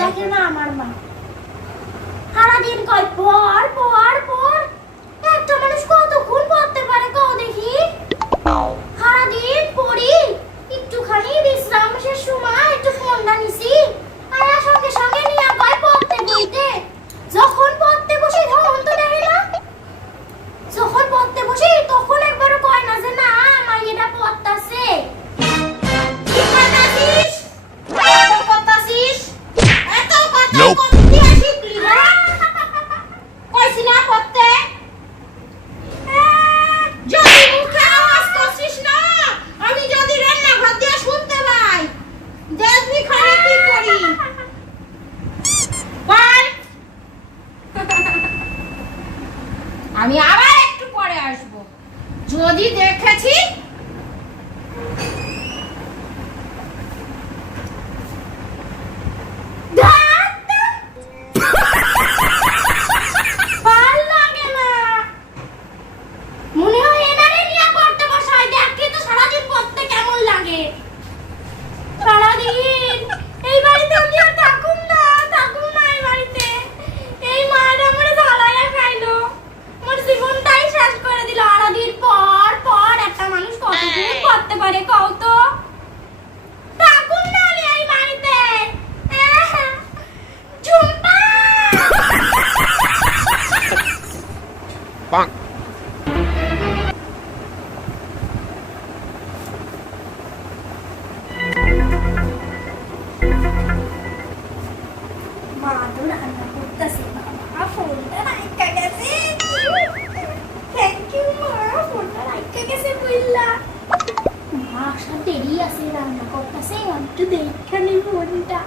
দেখে না আমার মা সারাদিন কয় পড় পড় পড়। একটা মানুষ কতক্ষণ পড়তে পারে কও দেখি? সারাদিন পড়ি, একটুখানি বিশ্রামের সময় একটু ফোনটা নিছি আর সঙ্গে সঙ্গে নিয়ে কয় পড়তে বইতে। যখন পড়তে বসি তখন তো দেখে না, যখন পড়তে বসি তখন একবারও কয় না যে না আমার এটা পড়তাছে। কি পড়তাছিস? কত পড়তাছিস? এত কথা কমতি শিখলি না? কইছি না পড়তে? যদি মুখে আওয়াজ করছিস না, আমি যদি রান্নাঘর দিয়ে শুনতে পাই, দেখবি খালি কি করি। বল। আমি আবার একটু পরে আসব, যদি দেখেছি ভাল লাগে না। মনে হয় এনারে নিয়ে পড়তে বসাই, দেখি তো সারাদিন পড়তে কেমন লাগে। সারাদিন এই বাড়িতে আমি আর থাকুম না এই বাড়িতে। এই মাটা আমার জ্বালায়া খাইলো, আমার জীবনটাই শেষ করে দিল। সারাদিন পর পর একটা মানুষ কতক্ষণ পড়তে পারে কও তো? থাকুম না আমি এই বাড়িতে। ঝুম্পা Bonk. মা তো রান্না করতেছে, বাবা ফোনটা রাইখা গেছে। থ্যাংক ইউ মা, ফোনটা রাইখা গেছে কইলা। মা আসার দেরি আছে, রান্না করতেছে, একটু দেখা নেই ফোনটা।